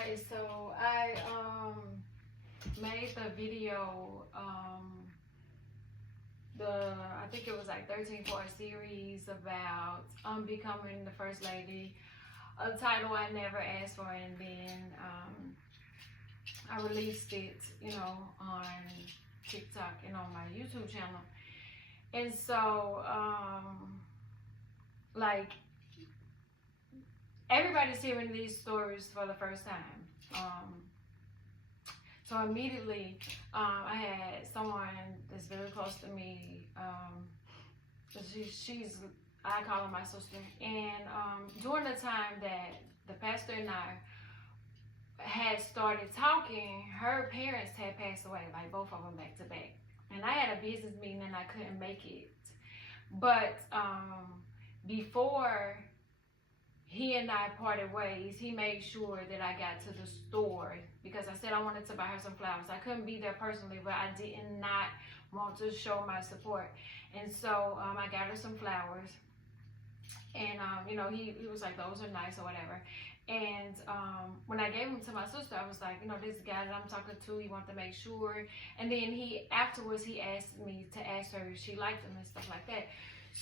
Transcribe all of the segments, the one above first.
Okay, so I made the video I think it was like 13-part series about unbecoming the first lady, a title I never asked for, and then I released it, on TikTok and on my YouTube channel. And so like, everybody's hearing these stories for the first time. So immediately, I had someone that's very close to me. I call her my sister. And during the time that the pastor and I had started talking, her parents had passed away, like both of them back to back. And I had a business meeting and I couldn't make it. But before he and I parted ways, he made sure that I got to the store because I said I wanted to buy her some flowers. I couldn't be there personally, but I did not want to show my support. And so I got her some flowers. And, he was like, those are nice or whatever. And when I gave them to my sister, I was like, this guy that I'm talking to, he wanted to make sure. And then afterwards, he asked me to ask her if she liked them and stuff like that.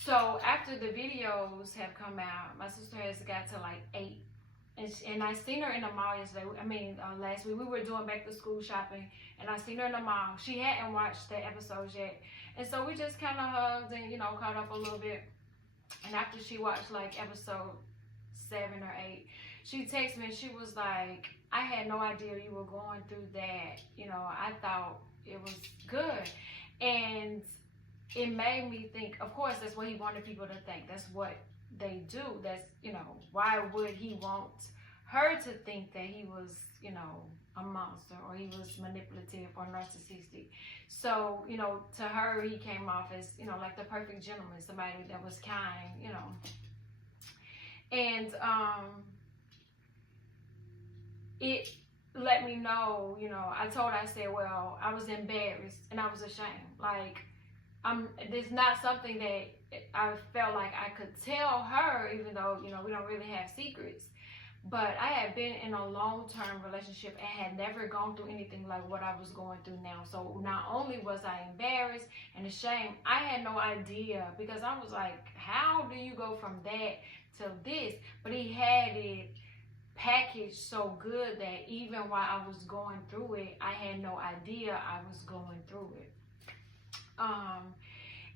So after the videos have come out, my sister has got to like 8. And I seen her in the mall yesterday. Last week. We were doing back to school shopping, and I seen her in the mall. She hadn't watched the episodes yet. And so we just kind of hugged and, caught up a little bit. And after she watched like episode 7 or 8, she texted me and she was like, I had no idea you were going through that. I thought it was good. And it made me think, of course, that's what he wanted people to think. That's what they do. That's, why would he want her to think that he was, a monster or he was manipulative or narcissistic? So, to her, he came off as, like the perfect gentleman, somebody that was kind, And it let me know, I said, well, I was embarrassed and I was ashamed. Like, there's not something that I felt like I could tell her, even though, we don't really have secrets. But I had been in a long-term relationship and had never gone through anything like what I was going through now. So not only was I embarrassed and ashamed, I had no idea, because I was like, how do you go from that to this? But he had it packaged so good that even while I was going through it, I had no idea I was going through it.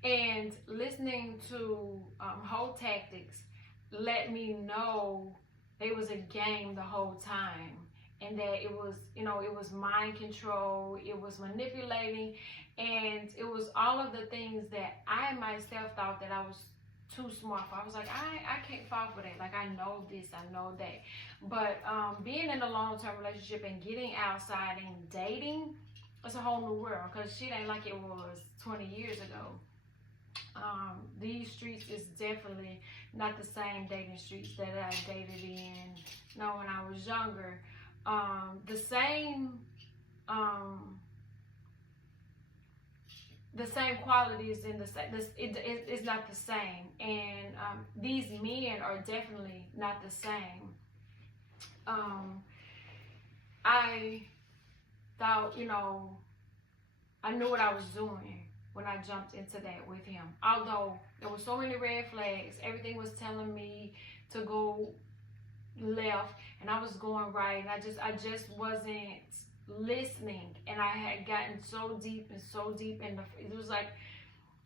And listening to whole tactics let me know it was a game the whole time, and that it was, it was mind control, it was manipulating, and it was all of the things that I myself thought that I was too smart for. I was like, I can't fall for that. Like, I know this, I know that. But being in a long-term relationship and getting outside and dating, it's a whole new world, because shit ain't like it was 20 years ago. These streets is definitely not the same dating streets that I dated in, when I was younger. The same qualities in it's not the same, and these men are definitely not the same. I thought, I knew what I was doing when I jumped into that with him. Although there were so many red flags, everything was telling me to go left, and I was going right, and I just wasn't listening. And I had gotten so deep in it was like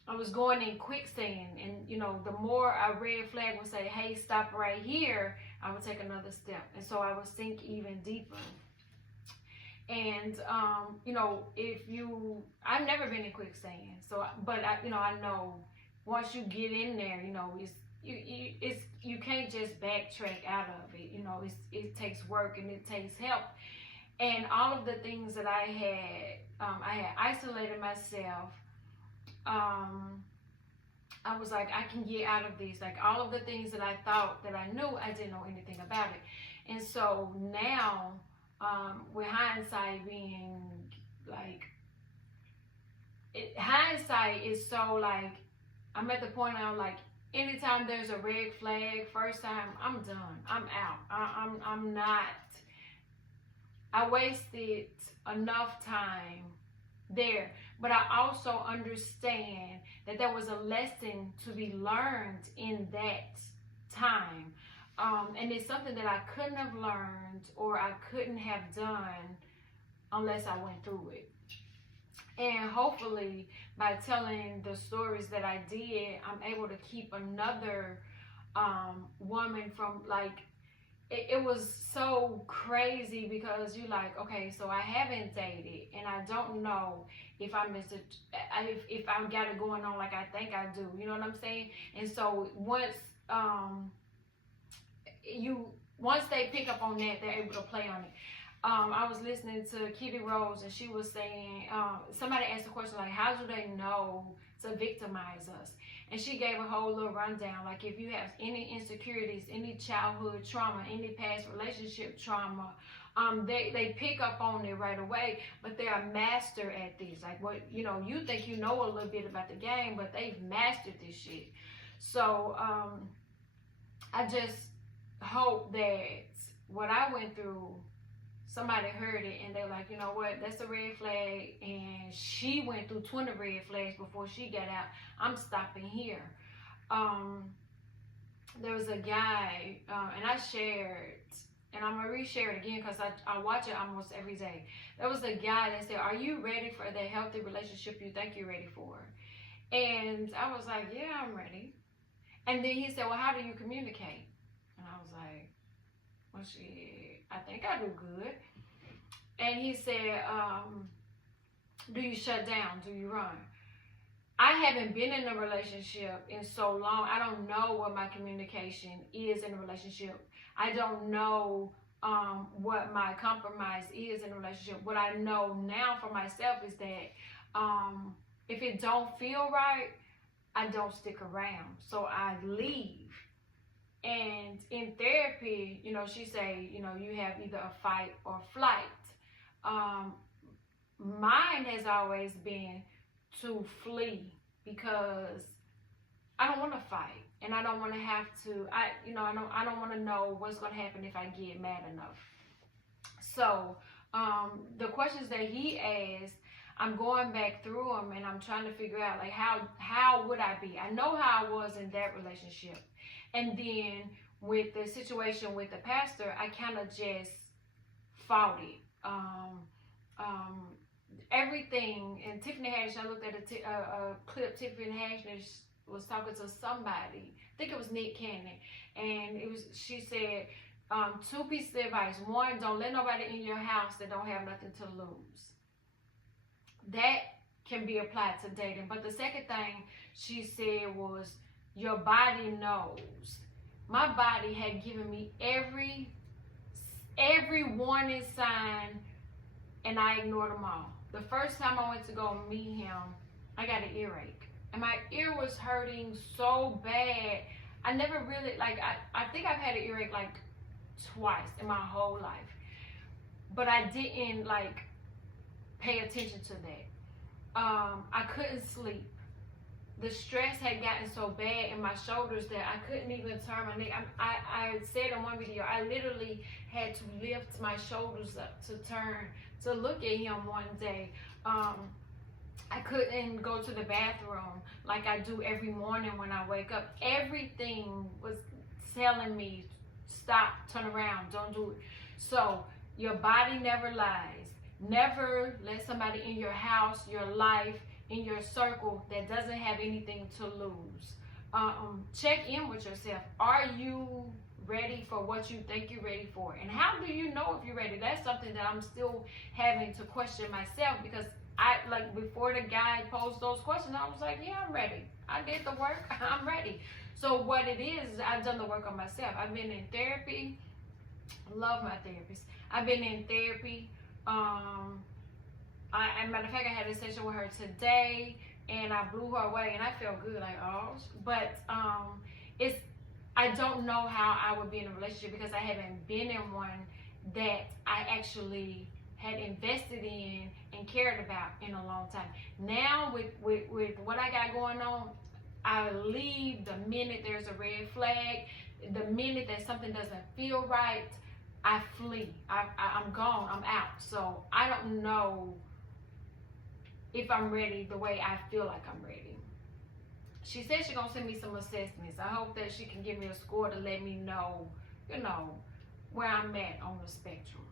I was going in quicksand, and the more a red flag would say, hey, stop right here, I would take another step, and so I would sink even deeper. And I've never been in quicksand, so, but I know once you get in there, you can't just backtrack out of it. It takes work and it takes help. And all of the things that I had isolated myself. I was like, I can get out of this. Like, all of the things that I thought that I knew, I didn't know anything about it. And so now, with hindsight being like, hindsight is so like, I'm at the point now, like, anytime there's a red flag, first time, I'm done. I'm out. I'm not I wasted enough time there. But I also understand that there was a lesson to be learned in that time. And it's something that I couldn't have learned or I couldn't have done unless I went through it. And hopefully, by telling the stories that I did, I'm able to keep another woman from, like, it was so crazy because you're like, okay, so I haven't dated and I don't know if I miss it, if I got it going on like I think I do. You know what I'm saying? And so once they pick up on that, they're able to play on it. I was listening to Kitty Rose, and she was saying, somebody asked a question like, how do they know to victimize us? And she gave a whole little rundown, like if you have any insecurities, any childhood trauma, any past relationship trauma, they pick up on it right away, but they're a master at this. Like, what, you think you know a little bit about the game, but they've mastered this shit. So I just hope that what I went through, somebody heard it and they're like, you know what, that's a red flag, and she went through 20 red flags before she got out. I'm stopping here. There was a guy, and I shared, and I'm gonna reshare it again because I watch it almost every day. There was a guy that said, are you ready for the healthy relationship you think you're ready for? And I was like, yeah, I'm ready. And then he said, well, how do you communicate? And I was like, well, shit, I think I do good. And he said, do you shut down? Do you run? I haven't been in a relationship in so long. I don't know what my communication is in a relationship. I don't know what my compromise is in a relationship. What I know now for myself is that if it don't feel right, I don't stick around. So I leave. And in therapy, she say, you have either a fight or flight. Mine has always been to flee because I don't want to fight, and I don't want to have to. I don't want to know what's going to happen if I get mad enough. So the questions that he asked, I'm going back through them and I'm trying to figure out, like, how would I be? I know how I was in that relationship. And then with the situation with the pastor, I kind of just fought it. Everything, and Tiffany Haddish, I looked at a clip. Tiffany Haddish was talking to somebody, I think it was Nick Cannon, and she said, two pieces of advice. One, don't let nobody in your house that don't have nothing to lose. That can be applied to dating. But the second thing she said was, your body knows. My body had given me every warning sign, and I ignored them all. The first time I went to go meet him, I got an earache, and my ear was hurting so bad. I never really, I think I've had an earache like twice in my whole life, but I didn't pay attention to that. I couldn't sleep. The stress had gotten so bad in my shoulders that I couldn't even turn my neck. I said in one video, I literally had to lift my shoulders up to look at him one day. I couldn't go to the bathroom like I do every morning when I wake up. Everything was telling me, stop, turn around, don't do it. So your body never lies. Never let somebody in your house, your life, in your circle that doesn't have anything to lose. Check in with yourself. Are you ready for what you think you're ready for? And how do you know if you're ready? That's something that I'm still having to question myself, because before the guy posed those questions, I was like, yeah, I'm ready. I did the work. I'm ready. So what it is, I've done the work on myself. I've been in therapy. Love my therapist. I've been in therapy. Matter of fact, I had a session with her today, and I blew her away, and I felt good, but I don't know how I would be in a relationship because I haven't been in one that I actually had invested in and cared about in a long time. Now with what I got going on, I leave the minute there's a red flag, the minute that something doesn't feel right. I flee. I'm gone. I'm out. So I don't know if I'm ready the way I feel like I'm ready. She said she's going to send me some assessments. I hope that she can give me a score to let me know, you know, where I'm at on the spectrum.